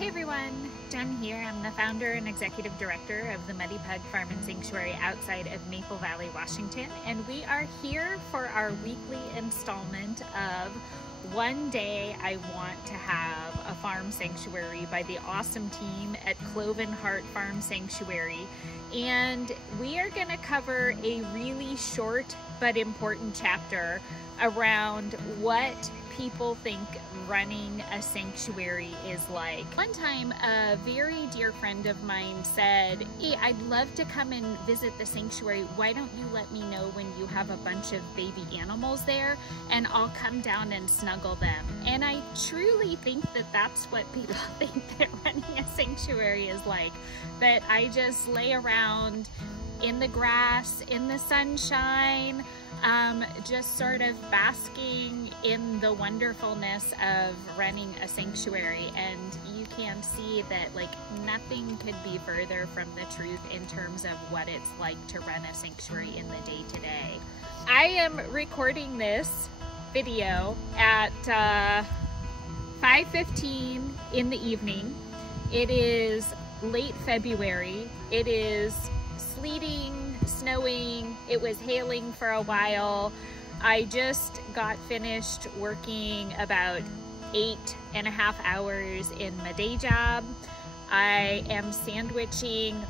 Hey everyone, Jen here. I'm the founder and executive director of the Muddy Pug Farm and Sanctuary outside of Maple Valley, Washington, and we are here for our weekly installment of One Day I Want to Have a Farm Sanctuary by the awesome team at Cloven Heart Farm Sanctuary. And we are going to cover a really short but important chapter around what people think running a sanctuary is like. One time, a very dear friend of mine said, "Hey, I'd love to come and visit the sanctuary. Why don't you let me know when you have a bunch of baby animals there and I'll come down and snuggle them." And I truly think that that's what people think that running a sanctuary is like. That I just lay around in the grass, in the sunshine, just sort of basking in the wonderfulness of running a sanctuary. And you can see that like nothing could be further from the truth in terms of what it's like to run a sanctuary in the day-to-day. I am recording this video at 5:15 in the evening. It is late February. It is sleeting, snowing, it was hailing for a while. I just got finished working about 8.5 hours in my day job. I am sandwiching,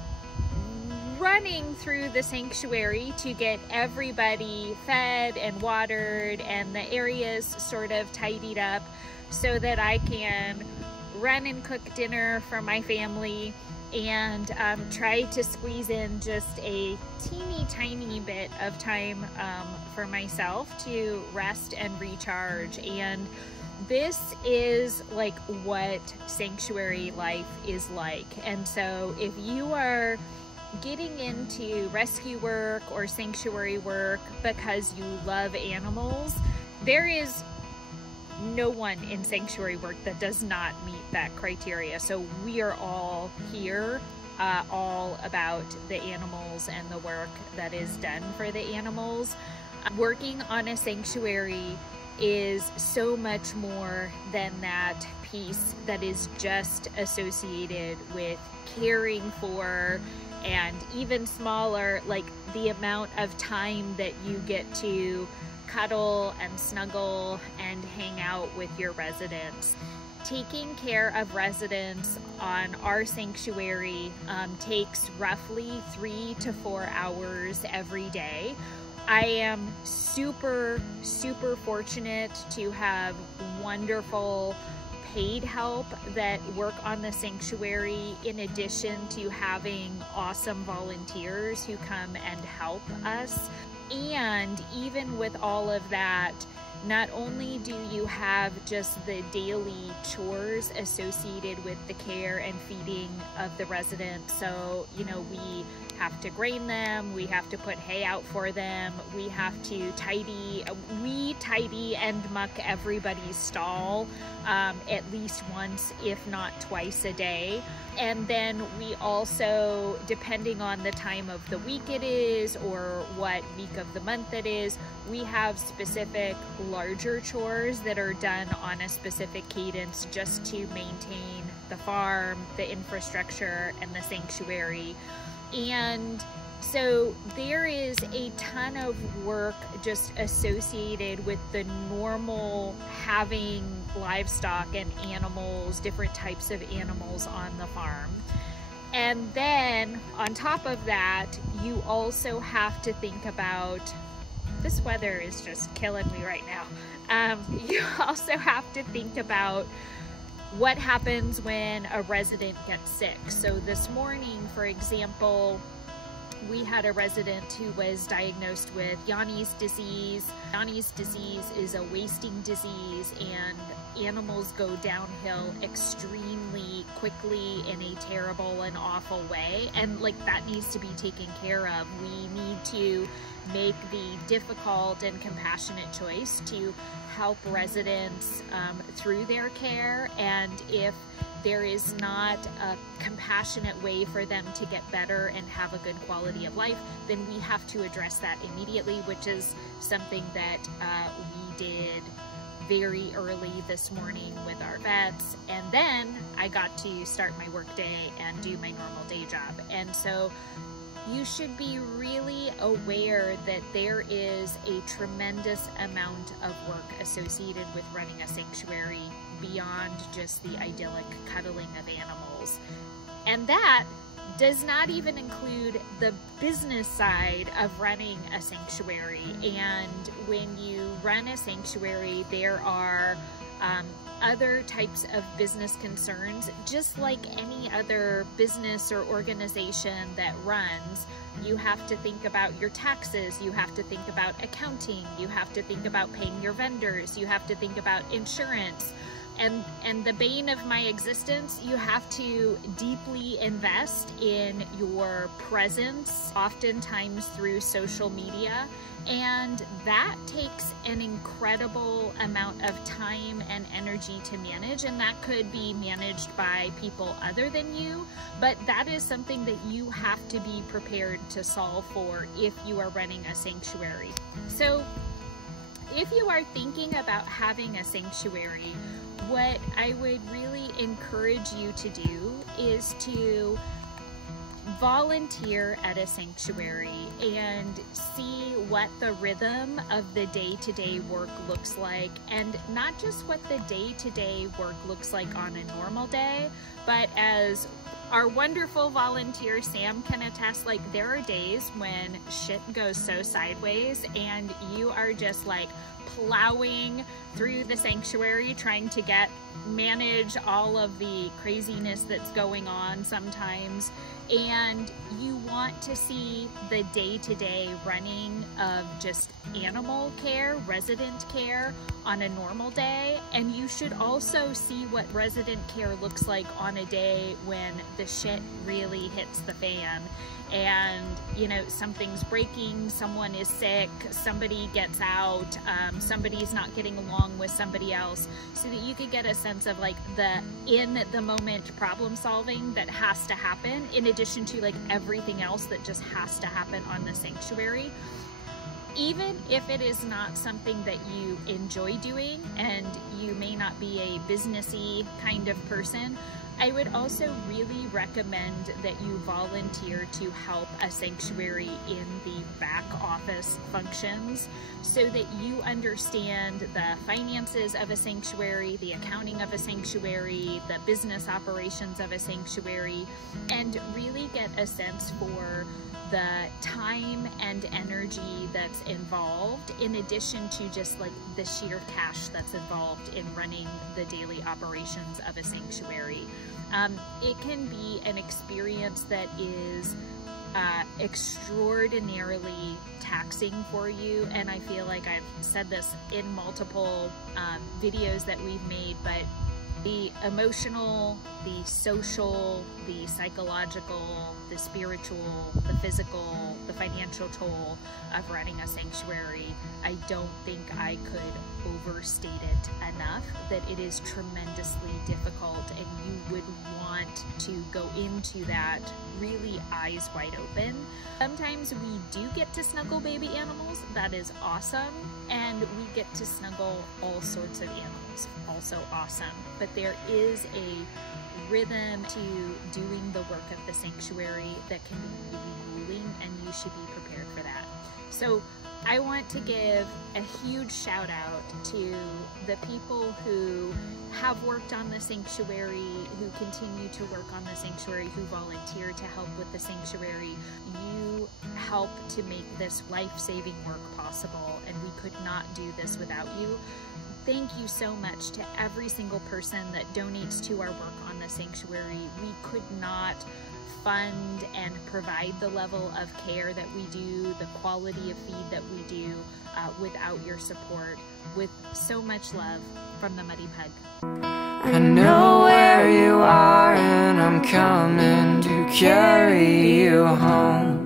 running through the sanctuary to get everybody fed and watered and the areas sort of tidied up so that I can run and cook dinner for my family and try to squeeze in just a teeny tiny bit of time for myself to rest and recharge. And this is like what sanctuary life is like. And so if you are getting into rescue work or sanctuary work because you love animals, there is no one in sanctuary work that does not meet that criteria. So we are all here, all about the animals and the work that is done for the animals. Working on a sanctuary is so much more than that piece that is just associated with caring for, and even smaller, like the amount of time that you get to cuddle and snuggle and hang out with your residents. Taking care of residents on our sanctuary takes roughly 3 to 4 hours every day. I am super fortunate to have wonderful paid help that work on the sanctuary, in addition to having awesome volunteers who come and help us. And even with all of that, not only do you have just the daily chores associated with the care and feeding of the residents. So, you know, we have to grain them, we have to put hay out for them, we have to tidy and muck everybody's stall at least once, if not twice a day. And then we also, depending on the time of the week it is or what week of the month it is, we have specific larger chores that are done on a specific cadence just to maintain the farm, the infrastructure, and the sanctuary. And so there is a ton of work just associated with the normal having livestock and animals, different types of animals on the farm. And then on top of that, you also have to think about, this weather is just killing me right now. You also have to think about what happens when a resident gets sick. So this morning, for example, we had a resident who was diagnosed with Yanni's disease. Yanni's disease is a wasting disease, and animals go downhill extremely quickly in a terrible and awful way. And like that needs to be taken care of. We need to make the difficult and compassionate choice to help residents through their care. And if there is not a compassionate way for them to get better and have a good quality of life, then we have to address that immediately, which is something that we did very early this morning with our vets, and then I got to start my work day and do my normal day job. And so you should be really aware that there is a tremendous amount of work associated with running a sanctuary beyond just the idyllic cuddling of animals. And that does not even include the business side of running a sanctuary. And when you run a sanctuary, there are other types of business concerns. Just like any other business or organization that runs, you have to think about your taxes, you have to think about accounting, you have to think about paying your vendors, you have to think about insurance. And the bane of my existence, you have to deeply invest in your presence, oftentimes through social media. And that takes an incredible amount of time and energy to manage, and that could be managed by people other than you, but that is something that you have to be prepared to solve for if you are running a sanctuary. So if you are thinking about having a sanctuary, what I would really encourage you to do is to volunteer at a sanctuary and see what the rhythm of the day-to-day work looks like, and not just what the day-to-day work looks like on a normal day, but as our wonderful volunteer Sam can attest, like there are days when shit goes so sideways and you are just like plowing through the sanctuary trying to manage all of the craziness that's going on sometimes, and you want to see the day-to-day running of just animal care, resident care on a normal day, and you should also see what resident care looks like on a day when the shit really hits the fan and, you know, something's breaking, someone is sick, somebody gets out, somebody's not getting along with somebody else, so that you could get a sense of like the in the moment problem solving that has to happen, in addition to like everything else that just has to happen on the sanctuary. Even if it is not something that you enjoy doing and you may not be a businessy kind of person, I would also really recommend that you volunteer to help a sanctuary in the back office functions so that you understand the finances of a sanctuary, the accounting of a sanctuary, the business operations of a sanctuary, and really get a sense for the time and energy that's involved, in addition to just like the sheer cash that's involved in running the daily operations of a sanctuary. It can be an experience that is extraordinarily taxing for you, and I feel like I've said this in multiple videos that we've made, but the emotional, the social, the psychological, the spiritual, the physical, the financial toll of running a sanctuary, I don't think I could overstate it enough, that it is tremendously difficult, and you would want to go into that really eyes wide open. Sometimes we do get to snuggle baby animals, that is awesome, and we get to snuggle all sorts of animals, also awesome, but there is a rhythm to doing the work of the sanctuary that can be really grueling, and you should be prepared for that. So I want to give a huge shout out to the people who have worked on the sanctuary, who continue to work on the sanctuary, who volunteer to help with the sanctuary. You help to make this life-saving work possible, and we could not do this without you. Thank you so much to every single person that donates to our work on the sanctuary. We could not fund and provide the level of care that we do, the quality of feed that we do, without your support. With so much love from the Muddy Pug. I know where you are, and I'm coming to carry you home.